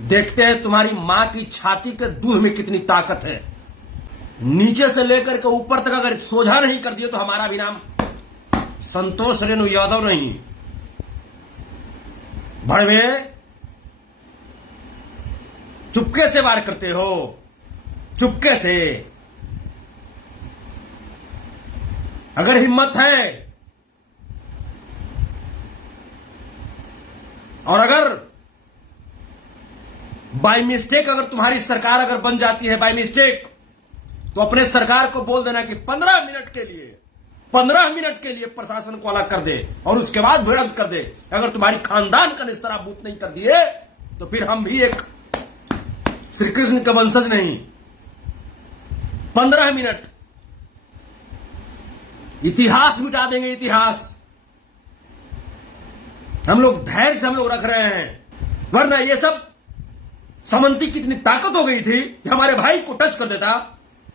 देखते हैं तुम्हारी मां की छाती के दूध में कितनी ताकत है। नीचे से लेकर के ऊपर तक अगर सोझा नहीं कर दिए तो हमारा भी नाम संतोष रेणु यादव नहीं। भड़वे चुपके से वार करते हो, चुपके से। अगर हिम्मत है और अगर बाय मिस्टेक अगर तुम्हारी सरकार अगर बन जाती है बाय मिस्टेक, तो अपने सरकार को बोल देना कि 15 मिनट के लिए प्रशासन को अलग कर दे और उसके बाद भिड़ंत कर दे। अगर तुम्हारी खानदान का निस्तारा बूत नहीं कर दिए तो फिर हम भी एक श्री कृष्ण का वंशज नहीं। 15 मिनट इतिहास मिटा देंगे, इतिहास। हम लोग धैर्य से हम लोग रख रहे हैं, वरना ये सब समंती कितनी ताकत हो गई थी कि हमारे भाई को टच कर देता,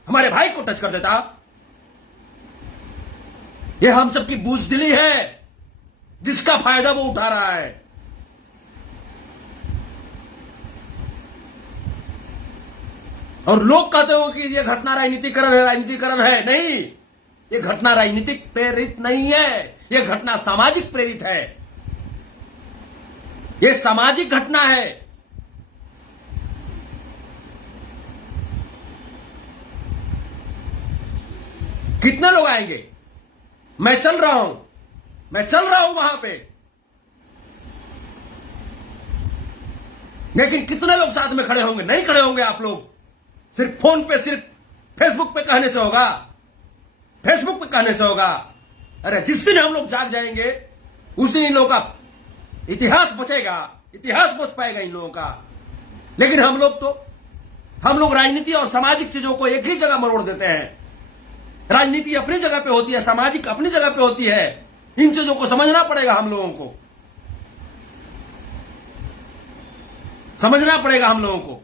हमारे भाई को टच कर देता। ये हम सबकी बुजदिली है जिसका फायदा वो उठा रहा है। और लोग कहते हो कि ये घटना राजनीतिकरण है, राजनीतिकरण है। नहीं, ये घटना राजनीतिक प्रेरित नहीं है, ये घटना सामाजिक प्रेरित है। ये सामाजिक घटना है। कितने लोग आएंगे? मैं चल रहा हूं वहां पे, लेकिन कितने लोग साथ में खड़े होंगे? नहीं खड़े होंगे आप लोग। सिर्फ फोन पे, सिर्फ फेसबुक पे कहने से होगा, फेसबुक पे कहने से होगा। अरे जिस दिन हम लोग जाग जाएंगे उस दिन इन लोगों का इतिहास बचेगा, इतिहास बच पाएगा इन लोगों का। लेकिन हम लोग राजनीति और सामाजिक चीजों को एक ही जगह मरोड़ देते हैं। राजनीति अपनी जगह पे होती है, सामाजिक अपनी जगह पे होती है। इन चीजों को समझना पड़ेगा, हम लोगों को समझना पड़ेगा, हम लोगों को।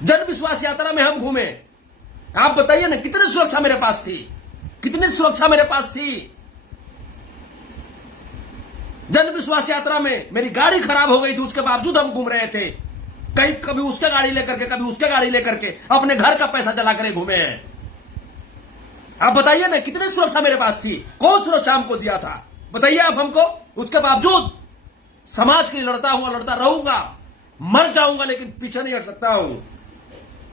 जन विश्वास यात्रा में हम घूमे, आप बताइए ना कितनी सुरक्षा मेरे पास थी, कितनी सुरक्षा मेरे पास थी। जन विश्वास यात्रा में मेरी गाड़ी खराब हो गई थी, उसके बावजूद हम घूम रहे थे। कभी उसके गाड़ी लेकर के, कभी उसके गाड़ी लेकर के अपने घर का पैसा जला कर घूमे हैं। आप बताइए ना कितनी सुरक्षा मेरे पास थी, कौन सुरक्षा हमको दिया था? बताइए आप हमको। उसके बावजूद समाज के लिए लड़ता हुआ, लड़ता रहूंगा, मर जाऊंगा, लेकिन पीछे नहीं हट सकता हूं।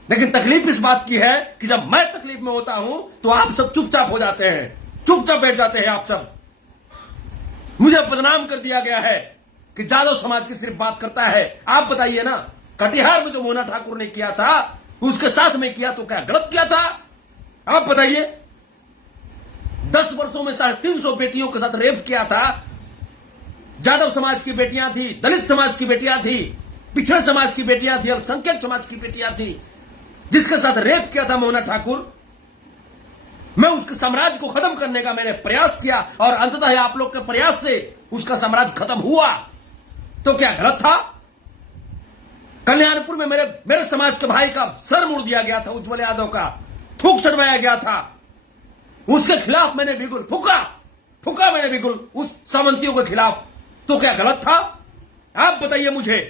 लेकिन तकलीफ इस बात की है कि जब मैं तकलीफ में होता हूं तो आप सब चुपचाप हो जाते हैं, चुपचाप बैठ जाते हैं आप सब। मुझे बदनाम कर दिया गया है कि जादव समाज की सिर्फ बात करता है। आप बताइए ना, कटिहार में जो मोना ठाकुर ने किया था उसके साथ में किया तो क्या गलत किया था? आप बताइए। 10 वर्षों में 350 बेटियों के साथ रेप किया था। जादव समाज की बेटियां थी, दलित समाज की बेटियां थी, पिछड़े समाज की बेटियां थी, अल्पसंख्यक समाज की बेटियां थी। जिसके साथ रेप किया था मोना ठाकुर, मैं उसके साम्राज्य को खत्म करने का मैंने प्रयास किया और अंततः आप लोग के प्रयास से उसका साम्राज्य खत्म हुआ। तो क्या गलत था? कल्याणपुर में मेरे समाज के भाई का सर मुड़ दिया गया था, उज्जवल यादव का थूक चढ़वाया गया था। उसके खिलाफ मैंने बिगुल फूका मैंने बिगुल उस सामंतियों के खिलाफ। तो क्या गलत था? आप बताइए मुझे।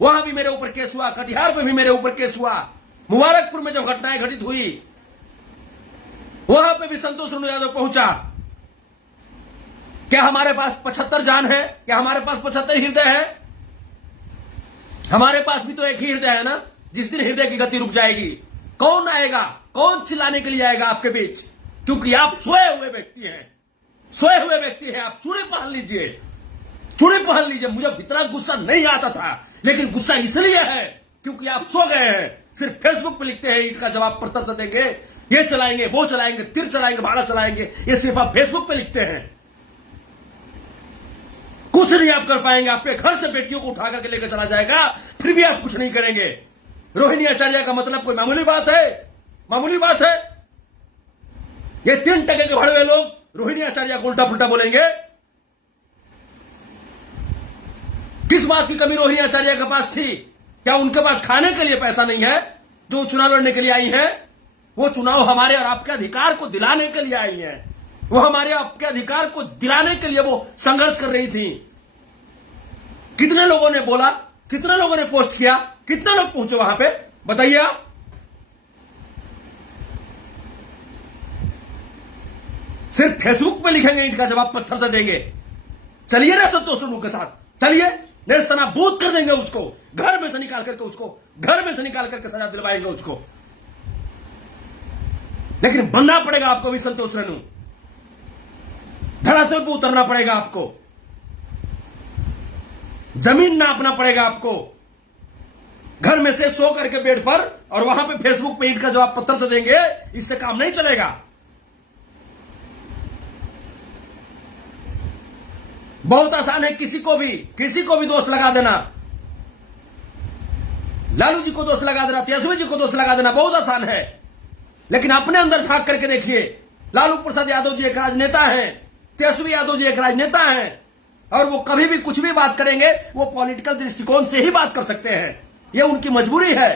वहां भी मेरे ऊपर केस हुआ, कटिहार में भी मेरे ऊपर केस हुआ, मुबारकपुर में जब घटनाएं घटित हुई वहां पे भी संतोष रेणु यादव पहुंचा। क्या हमारे पास 75 जान है? क्या हमारे पास 75 हृदय है? हमारे पास भी तो एक ही हृदय है ना। जिस दिन हृदय की गति रुक जाएगी, कौन आएगा, कौन चिल्लाने के लिए आएगा आपके बीच? क्योंकि आप सोए हुए व्यक्ति हैं, सोए हुए व्यक्ति हैं। आप चूड़ी पहन लीजिए, चूड़ी पहन लीजिए। मुझे इतना गुस्सा नहीं आता था, लेकिन गुस्सा इसलिए है क्योंकि आप सो गए हैं। सिर्फ फेसबुक पे लिखते हैं ईट का जवाब पत्थर से देंगे, ये चलाएंगे, वो चलाएंगे, तीर चलाएंगे, भाड़ा चलाएंगे। ये सिर्फ आप फेसबुक पे लिखते हैं, कुछ नहीं आप कर पाएंगे। आपके घर से बेटियों को उठा करके लेकर चला जाएगा, फिर भी आप कुछ नहीं करेंगे। रोहिणी आचार्य का मतलब कोई मामूली बात है? मामूली बात है? ये 3 टके के भड़वे लोग रोहिणी आचार्य को उल्टा पुल्टा बोलेंगे। किस बात की कमी रोहिणी आचार्य के पास थी? क्या उनके पास खाने के लिए पैसा नहीं है जो चुनाव लड़ने के लिए आई हैं? वो चुनाव हमारे और आपके अधिकार को दिलाने के लिए आई हैं। वो हमारे आपके अधिकार को दिलाने के लिए वो संघर्ष कर रही थी। कितने लोगों ने बोला, कितने लोगों ने पोस्ट किया, कितने लोग पहुंचे वहां पे, बताइए आप। सिर्फ फेसबुक पे लिखेंगे ईंट का जवाब पत्थर से देंगे। चलिए ना संतोष सोनू के साथ, चलिए, नेस्तनाबूद कर देंगे उसको, घर में से निकाल करके उसको, घर में से निकाल करके सजा दिलवाएंगे उसको। लेकिन बनना पड़ेगा आपको भी संतोष रेणु, धरातल पर उतरना पड़ेगा आपको, जमीन नापना पड़ेगा आपको। घर में से सो करके बेड पर और वहां पे फेसबुक पे ईंट का जवाब पत्थर से देंगे, इससे काम नहीं चलेगा। बहुत आसान है किसी को भी दोष लगा देना, लालू जी को दोष लगा देना, तेजस्वी जी को दोष लगा देना बहुत आसान है। लेकिन अपने अंदर झांक करके देखिए, लालू प्रसाद यादव जी एक राजनेता हैं, तेजस्वी यादव जी एक राजनेता हैं, और वो कभी भी कुछ भी बात करेंगे वो पॉलिटिकल दृष्टिकोण से ही बात कर सकते हैं, ये उनकी मजबूरी है।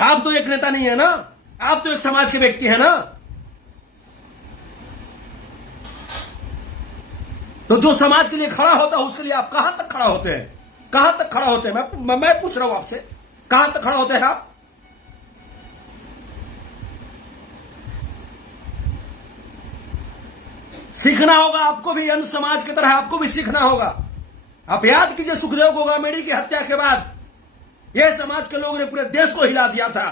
आप तो एक नेता नहीं है ना, आप तो एक समाज के व्यक्ति हैं ना। तो जो समाज के लिए खड़ा होता है उसके लिए आप कहां तक खड़ा होते हैं, कहां तक खड़ा होते हैं? मैं पूछ रहा हूं आपसे, कहां तक खड़ा होते हैं आप? सीखना होगा आपको भी, अन्य समाज की तरह आपको भी सीखना होगा। आप याद कीजिए, सुखदेव गोगामेडी की हत्या के बाद यह समाज के लोगों ने पूरे देश को हिला दिया था,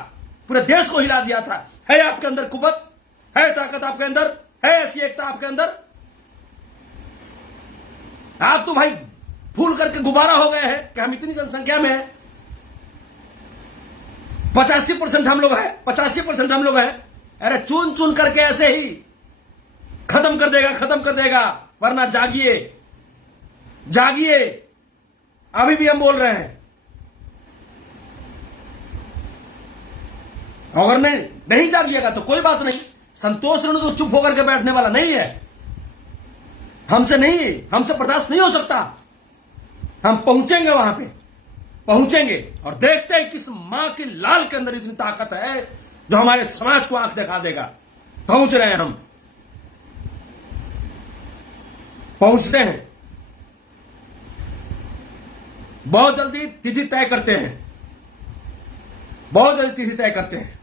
पूरे देश को हिला दिया था। है आपके अंदर कुवत, है ताकत आपके अंदर, है ऐसी एकता आपके अंदर? आप तो भाई फूल करके गुब्बारा हो गए हैं कि हम इतनी जनसंख्या में हैं, 85% हम लोग हैं, 85% हम लोग हैं। अरे चुन चुन करके ऐसे ही खत्म कर देगा, खत्म कर देगा। वरना जागिए, जागिए, अभी भी हम बोल रहे हैं। अगर नहीं जागिएगा तो कोई बात नहीं, संतोष रेणु तो चुप होकर के बैठने वाला नहीं है। हमसे बर्दाश्त नहीं हो सकता। हम पहुंचेंगे, वहां पे पहुंचेंगे और देखते हैं किस मां की लाल के अंदर इतनी ताकत है जो हमारे समाज को आंख दिखा देगा। पहुंच रहे हैं, हम पहुंचते हैं, बहुत जल्दी तिथि तय करते हैं, बहुत जल्दी तिथि तय करते हैं।